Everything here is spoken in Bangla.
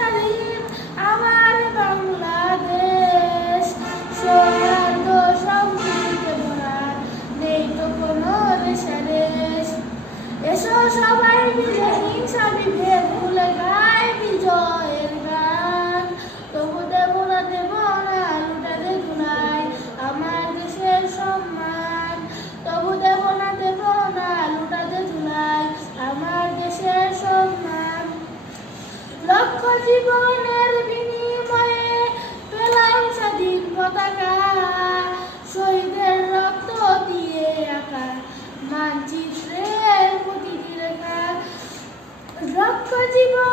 স্বাধীন আমার বাংলাদেশ, সৌহার্দ্য সম্প্রীতিতে ভরা, নেই তো কোনো রেশারেশ। এসো সবাই মিলে হিংসা বিভেদ ভুলে গাই বিজয়ের গান। তবু দেব না লুটাতে ধুলাই আমার দেশের সম্মান। তবু দেব না লুটাতে ধুলাই আমার দেশের সম্মান। লক্ষ জীবনের বিনিময়ে পেলাম স্বাধীন পতাকা, শহীদের রক্ত দিয়ে আঁকা মানচিত্রের প্রতিটি রেখা। লক্ষ জীবন